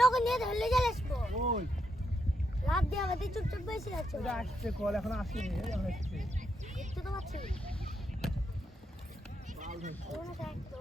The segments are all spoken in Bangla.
লোক নিয়ে ধরলে চলে আসবো ওই লাভ দিয়ে আমাদের চুপচাপ বসে আছে ওটা আসছে কল এখন আসেনি এখন আসছে একটু তো পাচ্ছি ওনা দেখ তো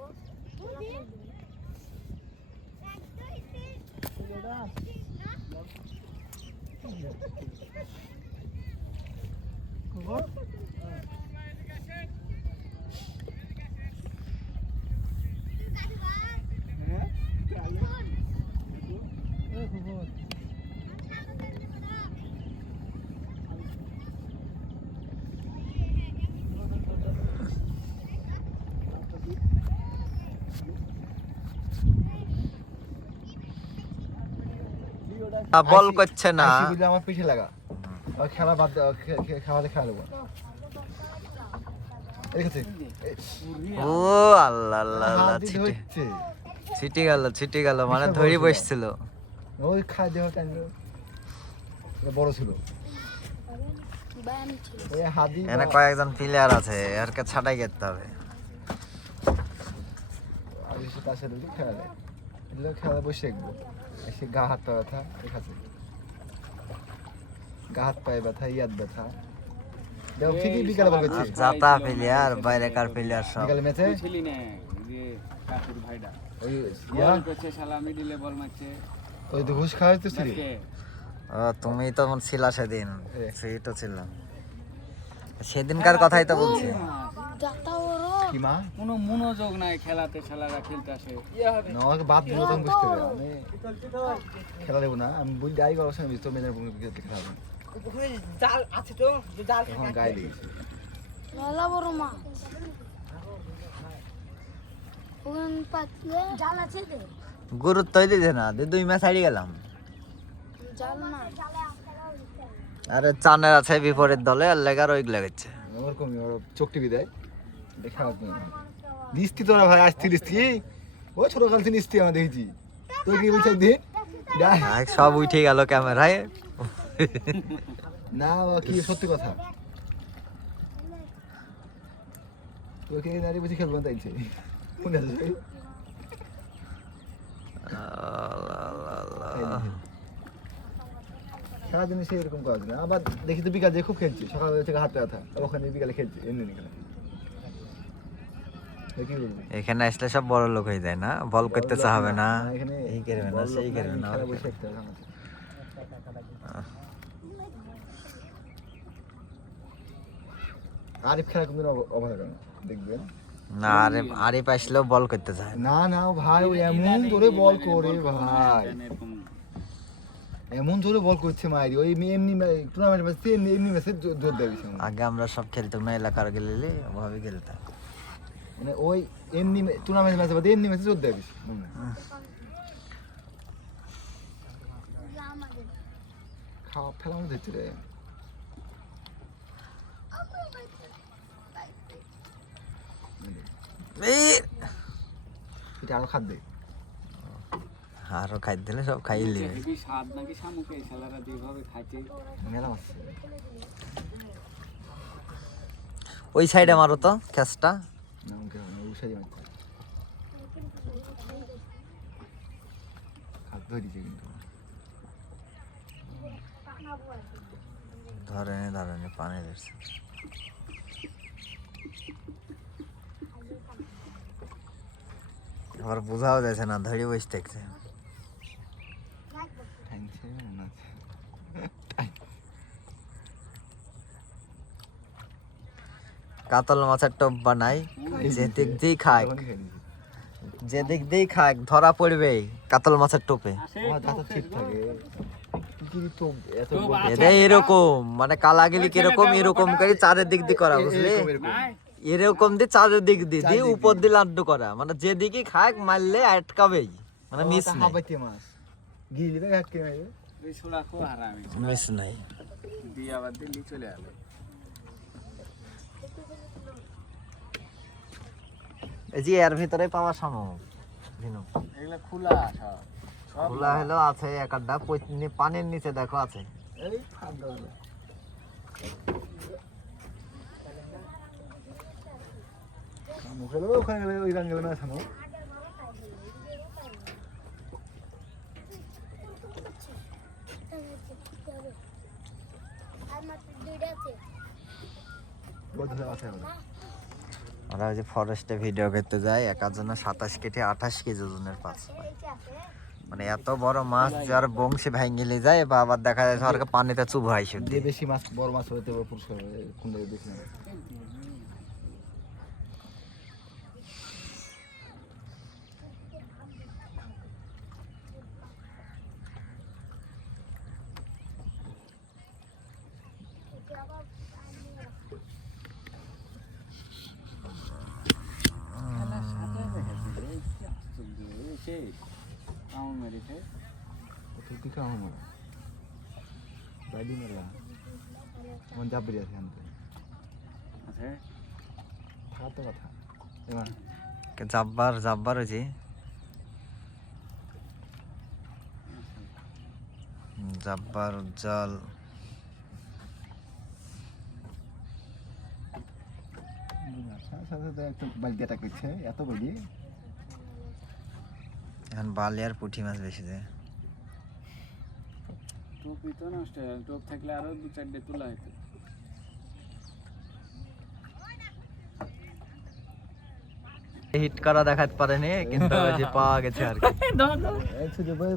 বল করছে না আমার পিছে লাগা ওই খেলা বাদ খাওয়াতে খেলা দেবো ও আল্লাহ আল্লাহ আল্লাহ ছিটি গেল মানে ধরি বসছিল ওই খাই দেহ বড় ছিল ওই হাদি এখানে কয়েকজন প্লেয়ার আছে এরকে ছাটাই করতে হবে খেলা দেয় খেলা বসে দেখবো এসে গা হাত পা ব্যথা দেখাচ্ছে গা হাত পায়ে ব্যথা ইয়াদ ব্যথা দেখো ঠিকই বিকালে বল করছি জাতা প্লেয়ার বাইরেকার প্লেয়ার সব বিকালে ম্যাচে ছিলি না যে কাকুর ভাইডা ওই বল করছে শালা মিডিলে বল মারছে ওই তো ঘুষ খাওয়াইতে ছিলি তুমি তো ছিলা সেদিন সেই তো ছিলাম সেদিনকার কথাই তো বলছি কি মা কোনো মনোযোগ নাই খেলাতে শালারা খেলতে আসে না আমাকে বাদ দিল তখন বুঝতে হবে আমি খেলা দেবো না আমি বলি গাই করার সময় তো মেয়েদের খেলা হবে জাল আছে তো জাল এখন গায়ে লেগেছে মেলা বড় মাছ ওখান পাতলে জাল আছে রে গুরুত্বই দিতে না 2 ম্যাচ হারিয়ে গেলাম জাল না আরে চানের আছে বিপরীত দলে আর লেগার ওই লাগাচ্ছে ওরকমই ওর চোখ টিভি দেয় দেখা নিস্তি তোরা ভাই আসতি নিস্তি ও ছোট কাল থেকে নিস্তি আমি দেখেছি তুই কি বলছিস দিন সব উঠে গেল ক্যামেরায় না কি সত্যি কথা তোকে নারী বুঝি খেলবো না তাইছে কোন আছে খেলা জিনিস এরকম কাজ না আবার দেখি তো বিকাল যে খুব খেলছি সকালে থেকে হাঁটতে ব্যথা ওখানে বিকালে খেলছি এমনি খেলা এখানে আসলে সব বড় লোক হয়ে যায় না বল করতে চাবে না এই করবে না সেই করবে না আরিফ খেলা কোনদিন অবহেলা না দেখবেন না আরিফ আসলেও বল করতে চায় না না ভাই ও এমন ধরে বল করে ভাই এমন জোরে বল করছে মাইরি ওই এমনি টুর্নামেন্ট ম্যাচ এমনি ম্যাচে জোর দেবে আগে আমরা সব খেলতাম না এলাকার গেলে ওভাবে খেলতাম মানে ওই এমনি টুর্নামেন্ট ম্যাচে বাদে এমনি ম্যাচে জোর দেবে খাওয়া ফেলা মধ্যে হচ্ছে রে এটা আরো খাদ্য আরো খাই দিলে সব খাই লিবে স্বাদ নাকি শামুকে শালারা যেভাবে খাইছে মেলা মাছ ওই সাইডে মারো তো ক্যাচটা না ওকে ওই সাইডে মাছ খাদ্য দিছে কিন্তু ধরে পানি দিচ্ছে আবার বোঝাও যাচ্ছে না ধরে বসে থাকছে কাতল মাছের টপ বানাই যেদিক দিয়ে খায় ধরা পড়বে কাতল মাছের টোপে এরকম মানে কালাগিলি কিরকম এরকম করে চারিদিক দিয়ে করা বুঝলি এরকম দিয়ে চারিদিক দিয়ে উপর দিয়ে লাড্ডু করা মানে যেদিকে খায় মারলে আটকাবেই মানে মিস মিস নাই এই যে এর ভিতরে পাওয়া সম্ভব এগুলা খোলা সব খোলা হলো আছে একটা পানির নিচে দেখো আছে এই ফাঁদ মুখে ওখানে গেলে ওই গান গেলে না থামো এটা আছে ও ধরে আছে আমাদের। ওরা ওই যে ফরেস্টে ভিডিও করতে যায় একার জন্য 27 কেটে 28 কেজি ওজনের মাছ পায়। এইটা আছে মানে এত বড় মাছ যার বংশে ভেঙে যায় বা আবার দেখা যায় সরকার পানিতে চুপ হয় শুধু যে বেশি মাছ বড় মাছ হইতে বড় পুরস্কার কোন জায়গায় দেখি না। এটা আবার খেলার সাথে দেখেছি রে, কি আশ্চর্য, এই সেই কামড় মেরেছে। তো কি কাম আমার বাইদি মেলা মন যাবরি আছে আনতে আছে থাকা তো কথা এবার জাব্বার হয়েছে জাব্বার উজ্জ্বল সাথে একটু বাইদি অ্যাটাক করছে এত বাইদি এখন বালি আর পুঁটি মাছ বেশি যায় টোপই তো নষ্ট হয়ে গেল, টোপ থাকলে আরো 2-4টে তোলা হতো। হিট করা দেখাতে পারেনি কিন্তু ওই যে পাওয়া গেছে আর কি এই ছোট ভাই